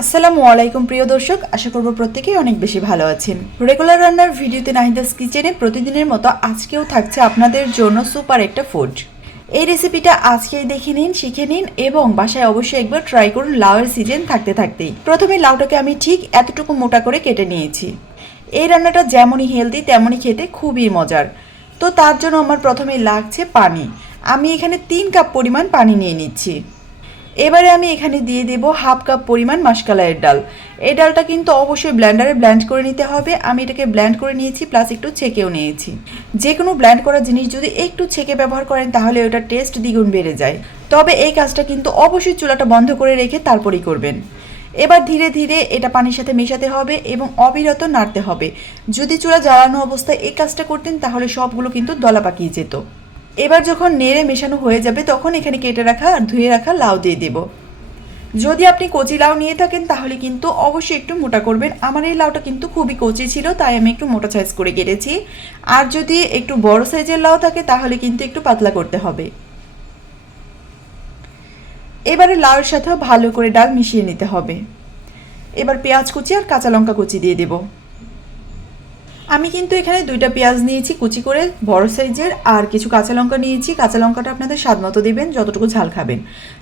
আসসালামু আলাইকুম, প্রিয় দর্শক। আশা করব প্রত্যেকেই অনেক বেশি ভালো আছেন। রেগুলার রান্নার ভিডিওতে নাহিদাস কিচেনে প্রতিদিনের মতো আজকেও থাকছে আপনাদের জন্য সুপার একটা ফুড এই রেসিপিটা আজকেই দেখে নিন, শিখে নিন এবং বাসায় অবশ্যই একবার ট্রাই করুন লাউয়ের সিজন থাকতে থাকতেই। প্রথমে লাউটাকে আমি ঠিক এতটুকু মোটা করে কেটে নিয়েছি। এই রান্নাটা যেমনই হেলদি তেমনই খেতে খুবই মজার। তো তার জন্য আমার প্রথমে লাগছে পানি। আমি এখানে তিন কাপ পরিমাণ পানি নিয়ে নিচ্ছি। এবারে আমি এখানে দিয়ে দেব হাফ কাপ পরিমাণ মাসকালাইয়ের ডাল। এই ডালটা কিন্তু অবশ্যই ব্ল্যান্ডারে ব্ল্যান্ড করে নিতে হবে। আমি এটাকে ব্ল্যান্ড করে নিয়েছি প্লাস একটু ছেঁকেও নিয়েছি। যে কোনো ব্ল্যান্ড করা জিনিস যদি একটু ছেঁকে ব্যবহার করেন, তাহলে ওটার টেস্ট দ্বিগুণ বেড়ে যায়। তবে এই কাজটা কিন্তু অবশ্যই চুলাটা বন্ধ করে রেখে তারপরেই করবেন। এবার ধীরে ধীরে এটা পানির সাথে মেশাতে হবে এবং অবিরত নাড়তে হবে। যদি চুলা জ্বালানো অবস্থায় এই কাজটা করতেন, তাহলে সবগুলো কিন্তু দলা পাকিয়ে যেত। এবার যখন নেড়ে মেশানো হয়ে যাবে, তখন এখানে কেটে রাখা আর ধুয়ে রাখা লাউ দিয়ে দেব। যদি আপনি কচি লাউ নিয়ে থাকেন, তাহলে কিন্তু অবশ্যই একটু মোটা করবেন। আমার এই লাউটা কিন্তু খুবই কচি ছিল, তাই আমি একটু মোটা সাইজ করে কেটেছি। আর যদি একটু বড় সাইজের লাউ থাকে, তাহলে কিন্তু একটু পাতলা করতে হবে। এবারে লাউয়ের সাথেও ভালো করে ডাল মিশিয়ে নিতে হবে। এবার পেঁয়াজ কুচি আর কাঁচা লঙ্কা কুচি দিয়ে দেবো। আমি কিন্তু এখানে দুইটা পেঁয়াজ নিয়েছি কুচি করে, বড় সাইজের, আর কিছু কাঁচা লঙ্কা নিয়েছি। কাঁচা লঙ্কাটা আপনাদের স্বাদ মতো দেবেন, যতটুকু ঝাল খাবেন।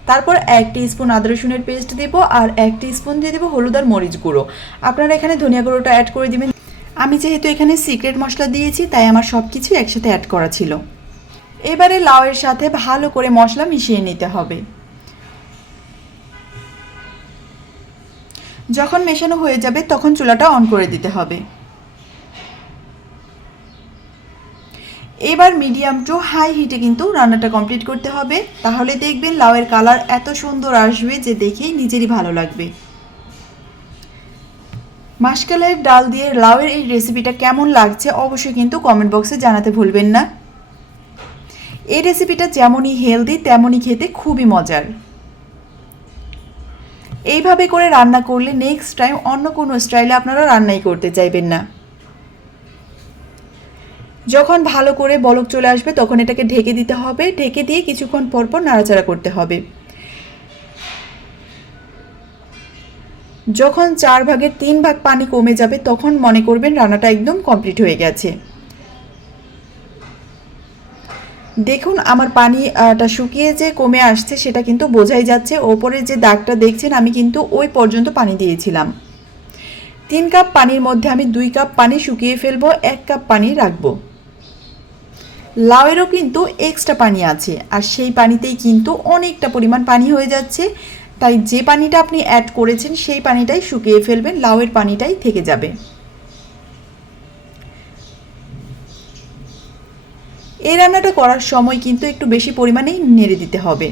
তারপর এক স্পুন আদা রসুনের পেস্ট দেবো, আর এক স্পুন দিয়ে দেবো হলুদ আর মরিচ গুঁড়ো। আপনারা এখানে ধনিয়া গুঁড়োটা অ্যাড করে দিবেন। আমি যেহেতু এখানে সিক্রেট মশলা দিয়েছি, তাই আমার সব কিছু একসাথে অ্যাড করা ছিল। এবারে লাউয়ের সাথে ভালো করে মশলা মিশিয়ে নিতে হবে। যখন মেশানো হয়ে যাবে, তখন চুলাটা অন করে দিতে হবে। এবার মিডিয়াম টু হাই হিটে কিন্তু রান্নাটা কমপ্লিট করতে হবে। তাহলে দেখবেন লাউয়ের কালার এত সুন্দর আসবে যে দেখেই নিজেরই ভালো লাগবে। মাসকালের ডাল দিয়ে লাউয়ের এই রেসিপিটা কেমন লাগছে অবশ্যই কিন্তু কমেন্ট বক্সে জানাতে ভুলবেন না। এই রেসিপিটা যেমনই হেলদি তেমনই খেতে খুবই মজার। এইভাবে করে রান্না করলে নেক্সট টাইম অন্য কোনো স্টাইলে আপনারা রান্নাই করতে চাইবেন না। যখন ভালো করে বলক চলে আসবে, তখন এটাকে ঢেকে দিতে হবে। ঢেকে দিয়ে কিছুক্ষণ পর পর নাড়াচাড়া করতে হবে। যখন চার ভাগের তিন ভাগ পানি কমে যাবে, তখন মনে করবেন রান্নাটা একদম কমপ্লিট হয়ে গেছে। দেখুন, আমার পানিটা শুকিয়ে যে কমে আসছে, সেটা কিন্তু বোঝাই যাচ্ছে। ওপরে যে দাগটা দেখছেন, আমি কিন্তু ওই পর্যন্ত পানি দিয়েছিলাম। তিন কাপ পানির মধ্যে আমি দুই কাপ পানি শুকিয়ে ফেলব, এক কাপ পানি রাখব। লাউয়েরও কিন্তু এক্সট্রা পানি আছে। আর সেই পানিতেই কিন্তু অনেকটা পরিমাণ পানি হয়ে যাচ্ছে। তাই যে পানিটা আপনি অ্যাড করেছেন, সেই পানিটাই শুকিয়ে ফেলবেন, লাউয়ের পানিটাই থেকে যাবে। এই রান্নাটা করার সময় কিন্তু একটু বেশি পরিমাণেই নেড়ে দিতে হবে।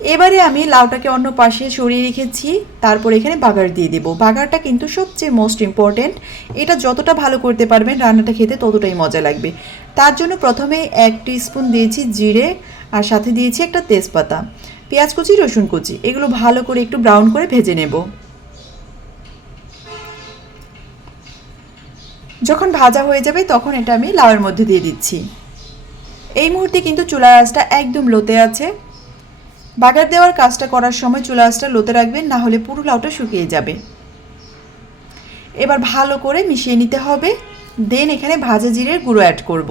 এবারে আমি লাউটাকে অন্য পাশে সরিয়ে রেখেছি, তারপর এখানে বাগার দিয়ে দেবো। বাগারটা কিন্তু সবচেয়ে মোস্ট ইম্পর্ট্যান্ট এটা যতটা ভালো করতে পারবেন, রান্নাটা খেতে ততটাই মজা লাগবে। তার জন্য প্রথমে এক স্পুন দিয়েছি জিরে, আর সাথে দিয়েছি একটা তেজপাতা। পেঁয়াজ কুচি, রসুন কুচি, এগুলো ভালো করে একটু ব্রাউন করে ভেজে নেব। যখন ভাজা হয়ে যাবে, তখন এটা আমি লাউয়ের মধ্যে দিয়ে দিচ্ছি। এই মুহূর্তে কিন্তু চুলার আঁচটা একদম লোতে আছে। বাগার দেওয়ার কাজটা করার সময় চুলা আঁচটা লোতে রাখবেন, না হলে পুরো লাউটা শুকিয়ে যাবে। এবার ভালো করে মিশিয়ে নিতে হবে। দেন এখানে ভাজা জিরের গুঁড়ো অ্যাড করব।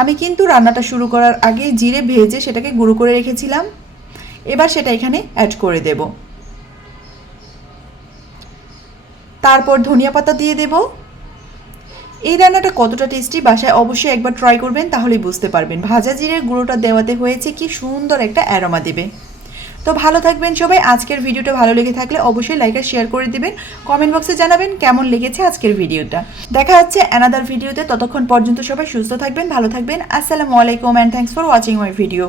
আমি কিন্তু রান্নাটা শুরু করার আগে জিরে ভেজে সেটাকে গুঁড়ো করে রেখেছিলাম। এবার সেটা এখানে অ্যাড করে দেব। তারপর ধনিয়া পাতা দিয়ে দেব। এই রান্নাটা কতটা টেস্টি বাসায় অবশ্যই একবার ট্রাই করবেন, তাহলেই বুঝতে পারবেন। ভাজা জিরের গুঁড়োটা দেওয়াতে হয়েছে কি সুন্দর একটা অ্যারোমা দেবে। তো ভালো থাকবেন সবাই, আজকের ভিডিওটা ভালো লেগে থাকলে অবশ্যই লাইক আর শেয়ার করে দিবেন। কমেন্ট বক্সে জানাবেন কেমন লেগেছে আজকের ভিডিওটা দেখা হচ্ছে অ্যানাদার ভিডিওতে ততক্ষণ পর্যন্ত সবাই সুস্থ থাকবেন, ভালো থাকবেন। আসসালামু আলাইকুম and thanks for watching my video